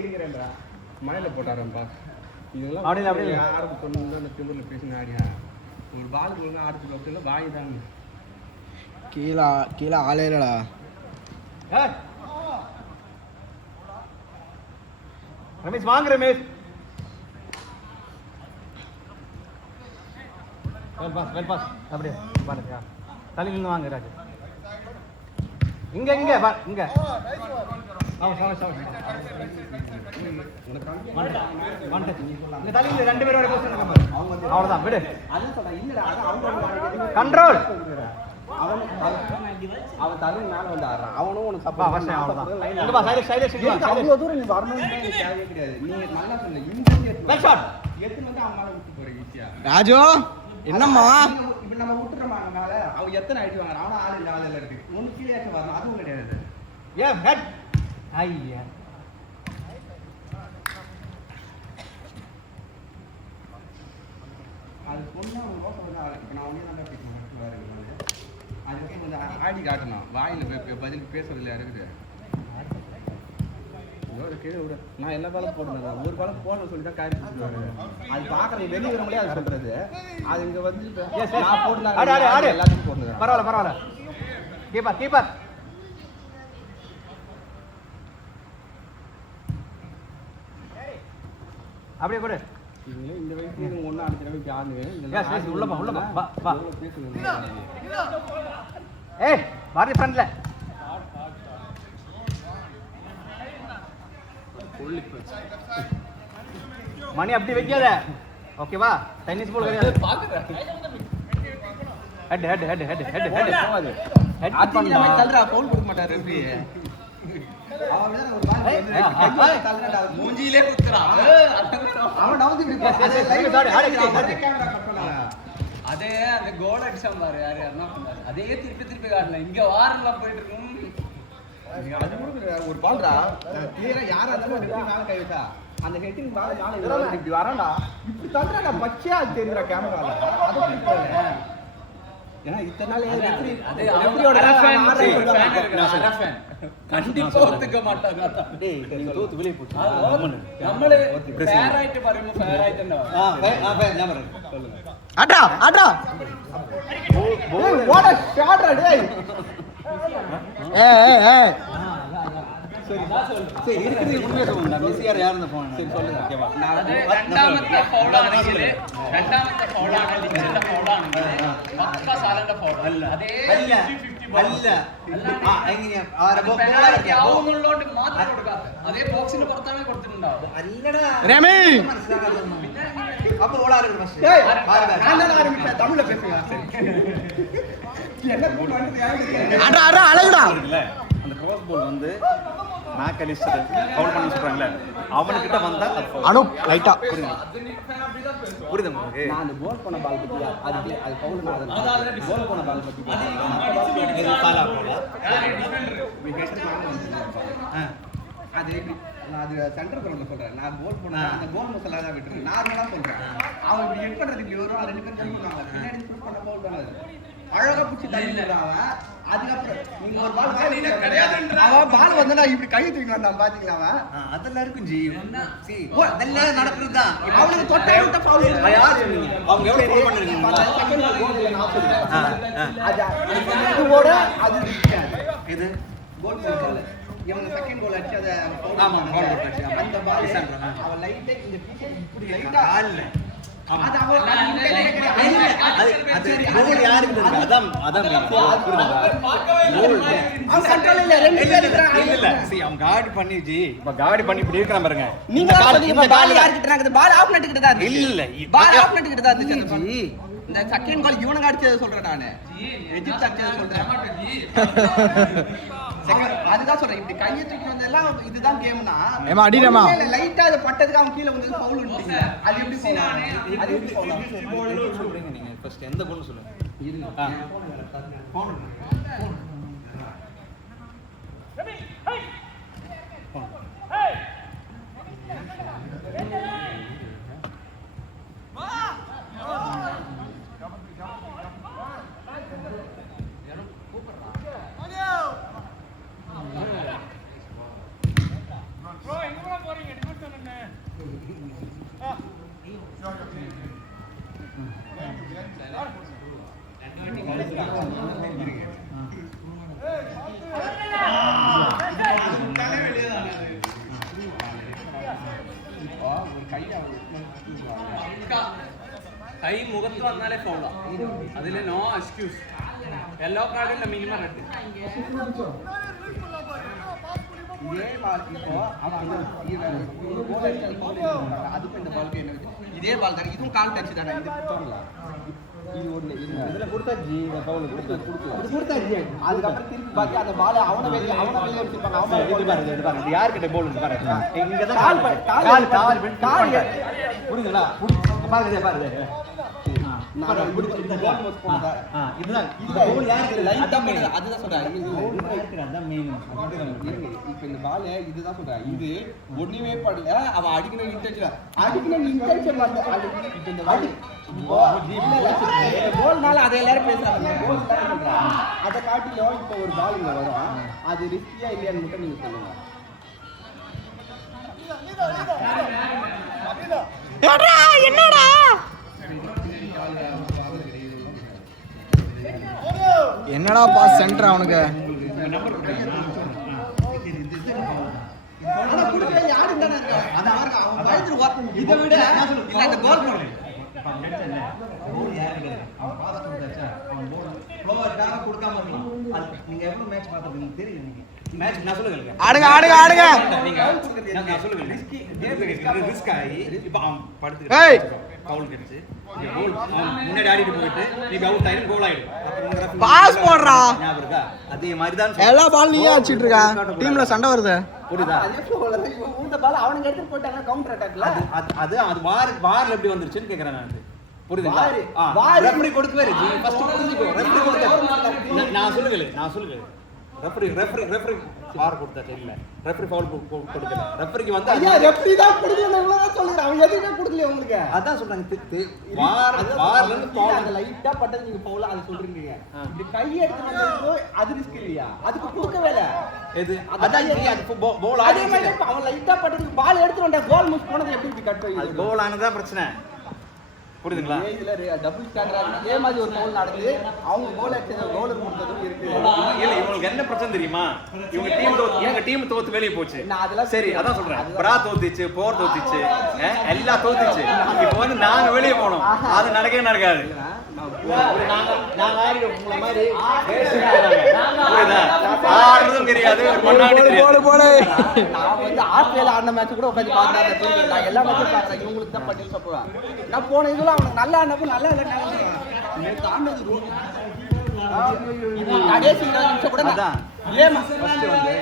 இருக்கிறேன்டா மழையில போட்டாரம்பா இதெல்லாம் அப்படியே யாருக்கு சொன்னா திமுறல பேசின ஆடியா ஒரு பாலுக்கு ஒழுங்கா ஆடுறது வச்சுல பாய் தான் கீழே ஆளே இல்லடா ரமேஷ் வாங்க ரமேஷ் வெல் பாஸ் அப்படியே பாருங்க தள்ளி நின்று வாங்க ராஜு இங்க இங்க இங்க ரெண்டு பேரோட அவ்வளவுதான் விடு கண்ட்ரோல் அவன் தலை மேல வந்து ஆடுறான் அவனும் உனக்கு அவ்வளவு தூரம் நீ வரணும்னு தேவையே கிடையாது நீங்க நல்லா சொன்ன எத்தனை வந்து அவன் மேல விட்டு போறீங்க ஈஸியா ராஜு என்னம்மா இப்ப நம்ம விட்டுறோமா மேல அவன் எத்தனை அடிச்சு வாங்க அவனும் ஆள் இல்ல ஆள் இருக்கு ஒண்ணு கீழே வரணும் அதுவும் கிடையாது ஏன் ஹெட் ஐயா அது சொன்னா அவன் ரோசை வந்து இப்ப நான் ஒன்னே தான் பேசுறேன் அதுக்கே கொஞ்சம் ஆடி காட்டணும் வாயில பதில் பேசுறதுல இருக்குது நான் எல்லா பாலும் போடுறேன் ஒரு பாலம் போடணும்னு சொல்லி தான் காய்ச்சி அது பாக்குறது வெளியே வரவங்களே அது சொல்றது அது இங்க வந்து நான் போடலாம் எல்லாத்தையும் போடுறேன் பரவாயில்ல கீப்பர் அப்படியே கொடு இந்த வயசுல ஒன்னும் அடுத்த தடவைக்கு ஆடுவேன் உள்ளப்பா ஏய் பாரதி ஃப்ரண்ட்ல மணி அப்படி வைக்காத ஓகேவா டென்னிஸ் பால் கிடையாது ஹெட் போவாது ஹெட் பண்ணா தல்றா பவுல் கொடுக்க மாட்டார் ரெஃப்ரி அவன் வேற ஒரு பால் தல்றடா மூஞ்சியிலே குத்துறான் அவன் நவுந்து இப்படி கேமரா கட் பண்ணாங்க அதே அந்த கோல் அடிச்சான் பாரு யாருன்னா பண்ணாரு அதே திருப்பி காட்டல இங்க வாரலாம் போயிட்டு இருக்கும் அது ஒரு பால்டா கிளியரா யாரா இருந்தாலும் ரெஃப்ரி மேல கை வச்சா அந்த ஹெட்டிங் பால் மேல இப்படி வரான்டா இப்படி தல்றடா பச்சையா தெரியுற கேமரால அது பிடிக்கல ஏன்னா இத்தனை நாள் ரெஃப்ரி ரெஃப்ரியோட ஃபேன் கண்டிப்பா ஒத்துக்க மாட்டாங்க டேய் நீ தோத்து வெளிய போடு நம்மளே ஃபேர் ஆயிட்டு பாருங்க ஃபேர் ஆயிட்டேன்னா ஃபேர் நம்பர் சொல்லுங்க ஆட்டா ஏய் வாட் a shot டேய் ஏய் சரி இருக்குது உண்மையா சொல்லுங்க மெஸ்ஸியார் யார் இந்த போன் சரி சொல்லுங்க ஓகேவா രണ്ടാമത്തെ ഫൗൾ ആണെങ്കിൽ ലിച്ചന്റെ ഫൗൾ ആണെങ്കിൽ പക്ക സാലന്റെ ഫൗൾ അല്ല അതേ 50-50 അല്ല എങ്ങനെയാ ആവുന്നുള്ളോണ്ട് മാത്രം കൊടുക്കാത്ത അതേ ബോക്സിന് പുറത്താണ് കൊടുത്തിട്ടുണ്ടാവും അല്ലടാ രമേ அப்ப ஓடாரு ஃபர்ஸ்ட் டேய் நான் ஆரம்பிச்சேன் தமிழ்ல பேசுங்க என்ன கோல் வந்து யாருக்கு ஆடா அழகுடா அந்த கிராஸ் பால் வந்து மேக்கலிஸ்டர் ஃபவுல் பண்ண சொல்றாங்கல அவனுக்கிட்ட வந்தா அனு லைட்டா புரியுது உங்களுக்கு நான் அந்த கோல் பண்ண பால் பத்தி அது பவுல் நான் கோல் பண்ண பால் பத்தி இது பாலா போல அது நான் அது சென்டர் பண்ணல சொல்றேன் நான் கோல் பண்ண அந்த கோல் மசாலா தான் விட்டுறேன் நார்மலா சொல்றேன் அவன் இப்படி ஹெட் பண்றதுக்கு வரும் ரெண்டு பேரும் பண்ணுவாங்க பின்னாடி ஷூட் பண்ண பவுல் பண்ணாது அழகா புடிச்சு தள்ளிடுறாங்க அதுக்கப்புறம் நீங்க ஒரு பால் கிடையாதுன்ற அவன் பால் வந்து நான் இப்படி கை தூக்கி வந்தான் பாத்தீங்களா அவன் அதெல்லாம் இருக்கும் ஜி அதெல்லாம் நடக்குதுதான் அவனுக்கு தொட்டை விட்ட ஃபவுல் யார் சொன்னீங்க அவங்க எவ்வளவு ஃபவுல் பண்ணிருக்கீங்க செகண்ட் கோல் இல்ல நான் சொல்றேன் அதுவோட அது இது கோல் பண்ணல இவங்க செகண்ட் கோல் அடிச்சு அத ஆமா ஃபவுல் போட்டுச்சு அந்த பால் அவன் லைட்டா இந்த பீச்சை இப்படி லைட்டா கால்ல அது அவன் அது கோல் யாருக்கு அதான் அவன் கண்ட்ரோல் இல்ல ரெண்டு பேர் இருக்காங்க இல்ல see அவன் காடி பண்ணி ஜி இப்ப காடி பண்ணி இப்படி இருக்கறான் பாருங்க நீங்க இந்த பால் யார் கிட்ட இருக்குது பால் ஆஃப் நெட் கிட்ட தான் இருந்துச்சு இல்ல பால் ஆஃப் நெட் கிட்ட தான் இருந்துச்சு ஜி இந்த செகண்ட் கோல் இவனுக்கு அடிச்சது சொல்றேன் நானு எஜிப்ட் அடிச்சது சொல்றேன் அதுதான் சொல்றேன் இப்படி கையை தூக்கி வந்ததெல்லாம் இதுதான் கேம்னா ஏமா அடிடமா லைட்டா அது பட்டதுக்கு அவன் கீழ வந்து ஃபவுல் விட்டீங்க அது எப்படி ஃபவுல் அது எப்படி ஃபவுல் சொல்றீங்க நீங்க ஃபர்ஸ்ட் எந்த கோல் சொல்லுங்க இருங்க ஃபவுல் ப்ரோ எங்க போறீங்க കൈ മുഖത്ത് വന്നാലേ ഫോളോ അതില് നോ എക്സ്ക്യൂസ് യെല്ലോ കാർഡില്ല മിനിമം റെഡ് இதே பால் தானே இதுவும் கால் டச் தானே இது இது ஒண்ணு இதுல கொடுத்தாச்சு பவுல் கொடுத்தாச்சு அதுக்கப்புறம் திருப்பி பாக்கி அந்த பால் அவனை வெளியே வச்சிருப்பாங்க அவன் இது பாருங்க யார்கிட்ட போல் பாருங்க இங்க தான் கால் புரியுதுங்களா பாருங்க பாருங்க அதுதான் சொல்றேன் இப்ப இந்த பால் இதுதான் சொல்றேன் இது ஒண்ணுமே படல அவன் அடிக்கணும் இன்டென்ஷன் கோல்னால அதை எல்லாரும் பேசுறாங்க அதை காட்டிலும் இப்ப ஒரு பால் இங்க வரும் அது ரிஸ்கியா இல்லையான்னு மட்டும் நீங்க சொல்லுங்க என்னடா என்னடா பாஸ் சென்டர் அவனுக்கு இதை விட இந்த கோல் ஆடுங்க ஆடுங்க ஆடுங்க பாஸ் போடுறா அதே மாதிரி தான் எல்லா பால் நீயே அடிச்சிட்டு இருக்கா டீம்ல சண்டை வருது புரியுதா இந்த பால் அவனுங்க எடுத்து போட்டாங்க கவுண்டர் அட்டாக்ல அது வார்ல எப்படி வந்துருச்சுன்னு கேக்குறேன் நான் புரியுதுங்களா ரெஃபரி கொடுக்கவே இல்லை ஃபர்ஸ்ட் புரிஞ்சுக்கோ ரெஃபரி கொடுக்க நான் சொல்லுங்க ரெஃபரி வார் கொடுத்தாச்சு இல்ல ரெஃபரி ஃபவுல் கொடுக்கல ரெஃபரிக்கு வந்து ஐயா ரெஃபரி தான் கொடுக்கல இவ்வளவு சொல்றேன் அவன் எதுக்கு கொடுக்கல உங்களுக்கு அதான் சொல்றாங்க வார்ல இருந்து ஃபவுல் அந்த லைட்டா பட்டது நீங்க ஃபவுல் அது சொல்றீங்க இப்படி கை எடுத்து வந்தது அது ரிஸ்க் இல்லையா அதுக்கு கொடுக்கவே இல்ல எது அதான் அது பால் அதே மாதிரி அவன் லைட்டா பட்டது பால் எடுத்து வந்தா கோல் மிஸ் பண்ணது எப்படி கட் ஆயிடுது அது கோல் ஆனதா பிரச்சனை புரியுதுங்களா இதுல டபுள் ஸ்டாண்டர்ட் இதே மாதிரி ஒரு கோல் நடந்து அவங்க கோல் அடிச்சது கோலர் கொடுத்ததும் இருக்கு இல்ல இவங்களுக்கு என்ன பிரச்சனை தெரியுமா இவங்க டீம் தோத்து வெளிய போச்சு சரி அதான் சொல்றேன் பிரா தோத்துச்சு போர் தோத்துச்சு எல்லாம் தோத்துச்சு இப்போ வந்து நாங்க வெளிய போனோம் அது நடக்கவே நடக்காது நாங்க ஆடி உங்கள மாதிரி ஆடுறதும் தெரியாது கொண்டாடி தெரியாது நான் வந்து ஆஸ்திரேலியா ஆடின மேட்ச் கூட உட்காந்து பார்த்தேன் நான் எல்லா மேட்சும் பார்க்கறேன் இவங்களுக்கு தான் பண்ணி சொல்றேன் நான் போன இதுல அவனுக்கு நல்லா ஆனப்ப நல்லா இல்ல தாண்டது கடைசி நிமிஷம் கூட அதான் ஏமா ஃபர்ஸ்ட் வந்து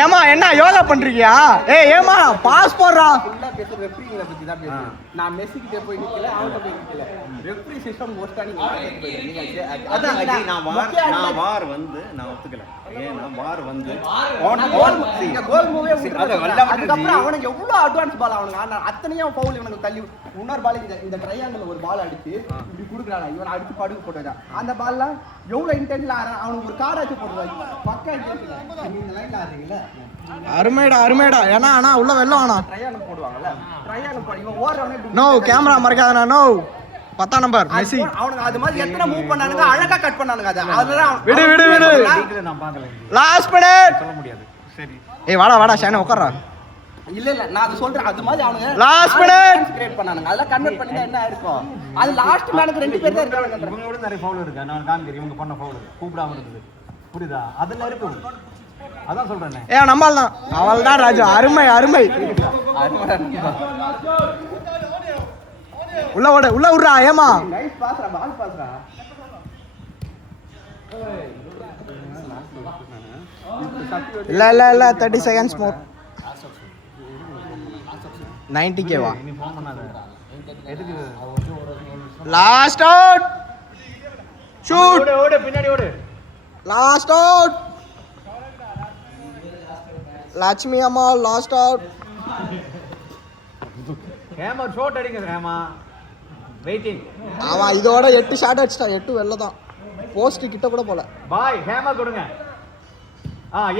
ஏமா என்ன யோகா பண்றீங்க ஏமா பாஸ் போடுறா ஃபுல்லா பேச ரெஃபரிங்கள பத்தி தான் பேசுறேன் நான் மெஸ்ஸி கிட்ட போய் நிக்கல அவன்கிட்ட போய் நிக்கல ரெஃபரி சிஸ்டம் மோஸ்டா நீங்க அதான் நான் வார் வந்து நான் ஒத்துக்கல ஏன்னா வார் வந்து நீங்க கோல் மூவே அதுக்கப்புறம் அவனுக்கு எவ்வளவு அட்வான்ஸ் பால் அவனுக்கு அத்தனையும் ஃபவுல் இவனுக்கு தள்ளி இன்னொரு பால் இந்த ட்ரையாங்கிள் ஒரு பால் அடிச்சு இப்படி குடுக்குறானா இவன் அடிச்சு படுக்க போட்டதான் அந்த பால்லாம் எவ்வளவு இன்டென்ட்ல அவனுக்கு ஒரு கார்டு வச்சு போடுறாங்க பக்கா நீங்க லைன்ல ஆடுறீங்கல்ல அருமைடா ஏன்னா ஆனா உள்ள வெள்ளம் ஆனா ட்ரையாங்கிள் போடுவாங்கல்ல ட்ரையாங்கிள் போடு இவன் ஓடுறவனே நோ கேமரா மறக்காதனா நோ 10 நம்பர் மெஸ்ஸி அவனுக்கு அது மாதிரி எத்தனை மூவ் பண்ணானுங்க அழகா கட் பண்ணானுங்க அதனால விடு நான் பார்க்கல லாஸ்ட் மினிட் சொல்ல முடியாது சரி வாடா ஷானே உட்கார்றா இல்ல நான் அது சொல்றேன் அது மாதிரி அவனுங்க லாஸ்ட் மினிட் கிரியேட் பண்ணானுங்க அதெல்லாம் கன்வெர்ட் பண்ணி என்ன இருக்கும் அது லாஸ்ட் மேனுக்கு ரெண்டு பேர் தான் இருக்காங்க இவங்களோட நிறைய ஃபவுல் இருக்கு நான் காமிக்கிறேன் இவங்க பண்ண ஃபவுல் கூப்பிடாம இருக்குது புரியுதா அதெல்லாம் இருக்கும் அதான் சொல்றேன் நம்மால் தான் அவள் தான் ராஜு அருமை உள்ள விடுறா ஏமா நைஸ் பாஸ்ரா பால் பாஸ்ரா இல்ல 30 செகண்ட்ஸ் மோர் 90k வா லாஸ்ட் அவுட் ஷூட் ஓடு பின்னாடி ஓடு லாஸ்ட் அவுட் லட்சுமி அம்மா லாஸ்ட் அவுட் ஹேமா ஷாட் அடிங்க ஹேமா வெயிட்டிங் அவன் இதோட 8 ஷாட் அடிச்சிட்டா 8 வெல்ல தான் போஸ்ட் கிட்ட கூட போல பாய் ஹேமா கொடுங்க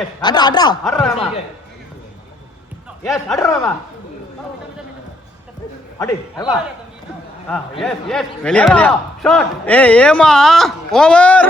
எஸ் அட்ரா ஹேமா எஸ் அட்ரா ஹேமா அடி ஏமா எஸ் எஸ் வெளியே வெளியே ஷாட் ஏய் ஏமா ஓவர்